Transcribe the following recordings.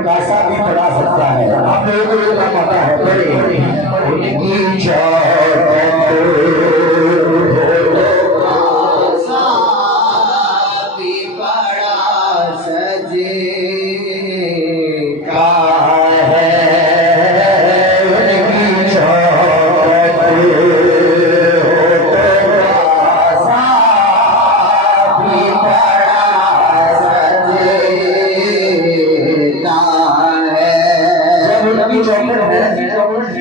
कासा भी पढ़ा सकता है। आप लोगों को ये पता है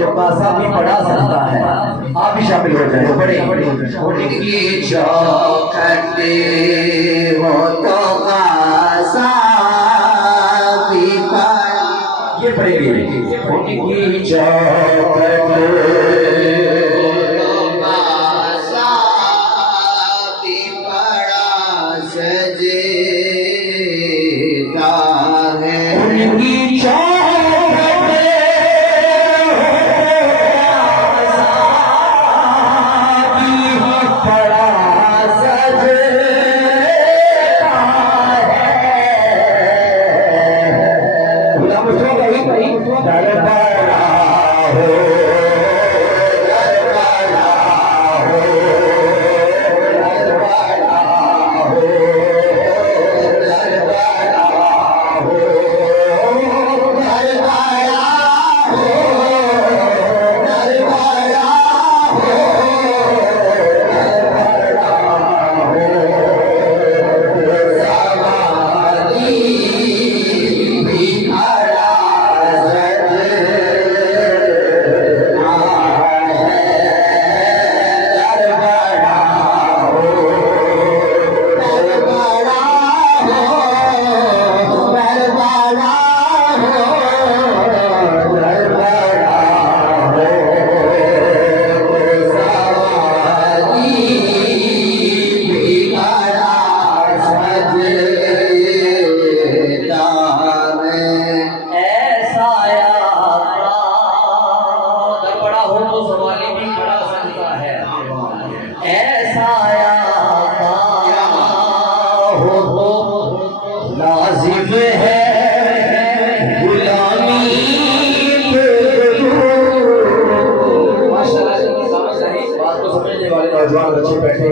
तो कासा भी पढ़ा सकता है। आप भी शामिल हो जाए। बड़े उनकी चौखट हो तो कासा भी पढ़ा। ये पढ़ेंगे उनकी चौखट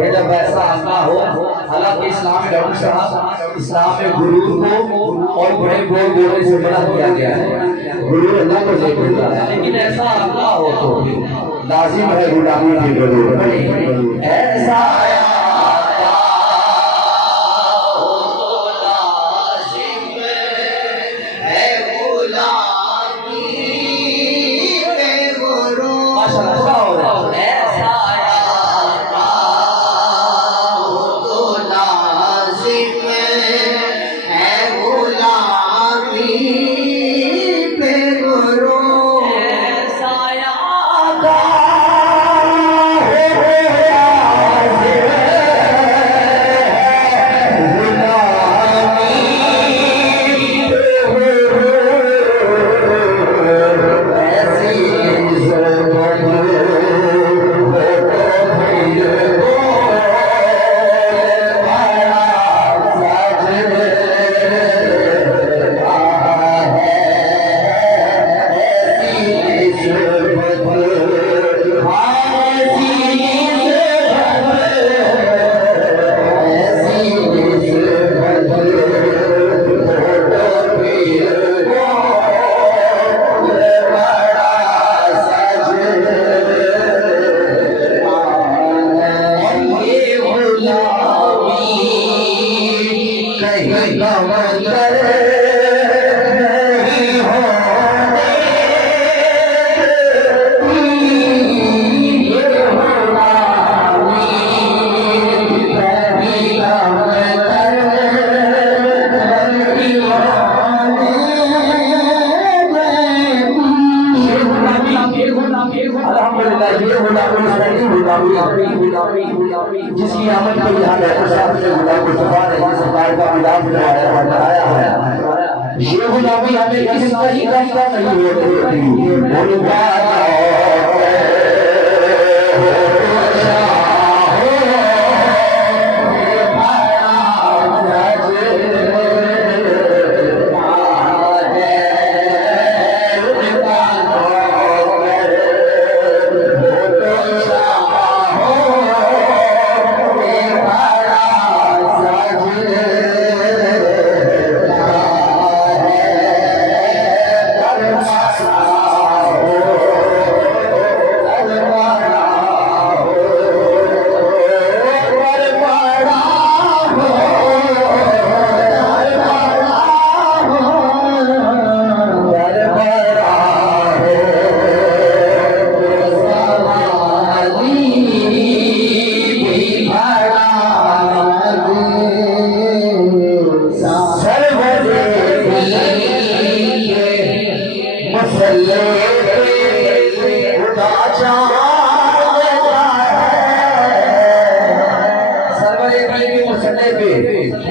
जब ऐसा आका हो। हालांकि इस्लाम में डॉक्टर साहब इस्लाम में गुरु को और बड़े बोल बोलने से मना किया गया है। गुरु अल्लाह को नहीं बोलता है, लेकिन ऐसा आका हो तो लाजिम है गुलामी की जरूरत। ऐसा जिसकी आमद को यहाँ अपने गुलाम मुस्तफा ने सरकार का मिलाप बनाया है। ये गुलामी हमें किसी का ही रास्ता नहीं होती।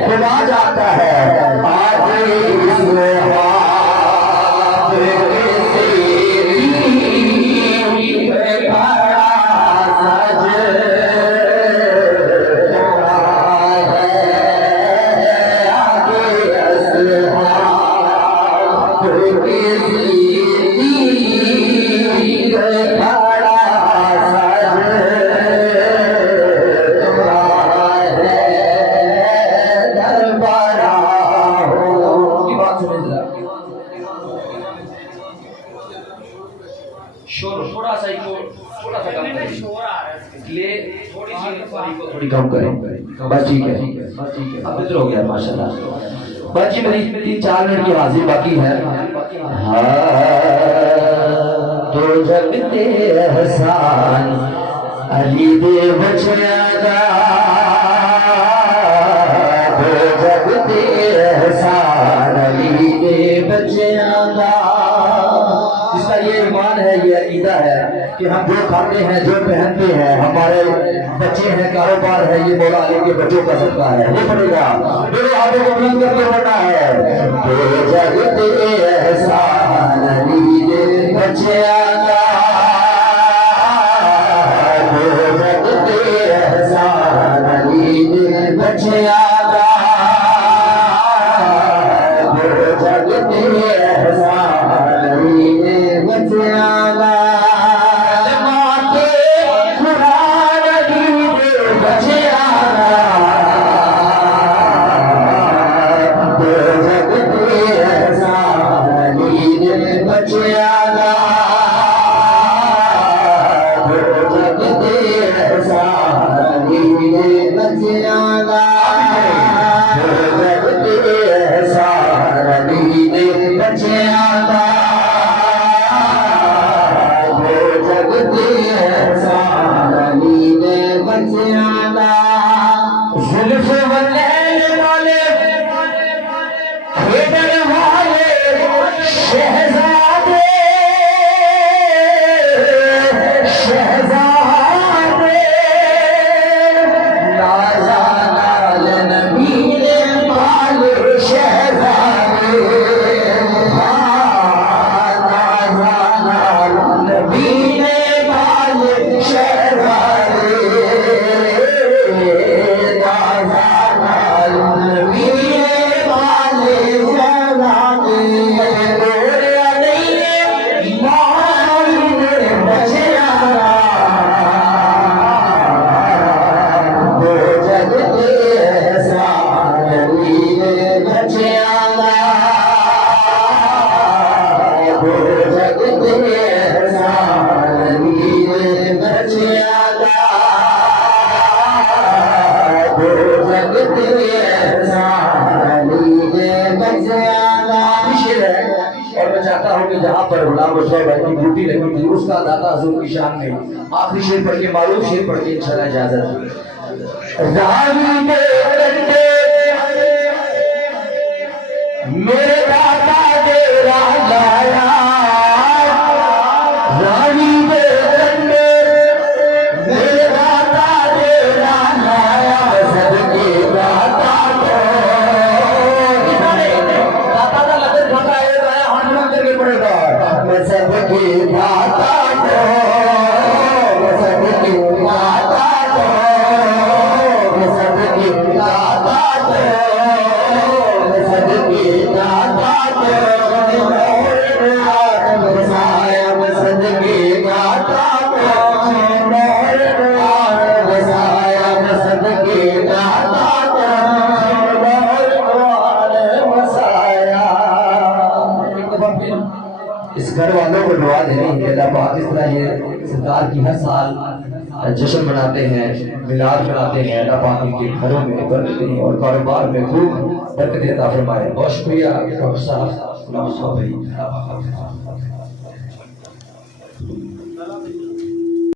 खुदा जाता है थोड़ी कम करें। बस ठीक है, अब इधर हो गया माशाल्लाह। बस जी मेरी 3-4 मिनट की हाजिरी बाकी है। तो जग ते एहसान अली दे बचयादा, तो जग ते एहसान अली दे बचयादा। इसका ये ईमान है, ये अकीदा है कि हम जो खाते हैं, जो पहनते हैं, हमारे बच्चे हैं, कारोबार है, ये मौला अली के बच्चों का सदका है। ये पड़ेगा मेरे हाथों को बुलंद करके पढ़ना है। तो जग ते एहसान अली दे बचयादा, तो जग ते एहसान अली दे बचयादा, तो जग ते एहसान अली दे बचयादा। जहाँ पर गुलाम मुस्तफा भाई की ड्यूटी लगी थी उसका दादा हुजूर की शान में आखिरी शेर पढ़ के मालूम शेर पढ़ के इंशाल्लाह इजाजत। मेरे दादा डेरा लाया, रानी दे मेरे दादा डेरा लाया, सदके दुआ दे रही है अल्लाह पाक इस तरह ये सरकार की हर साल जश्न मनाते हैं, मिलाद मनाते हैं, अल्लाह पाक इनके घरों में बरकतें और कारोबार में खूब बरकतें अता फरमाए। बहुत शुक्रिया डॉक्टर साहब।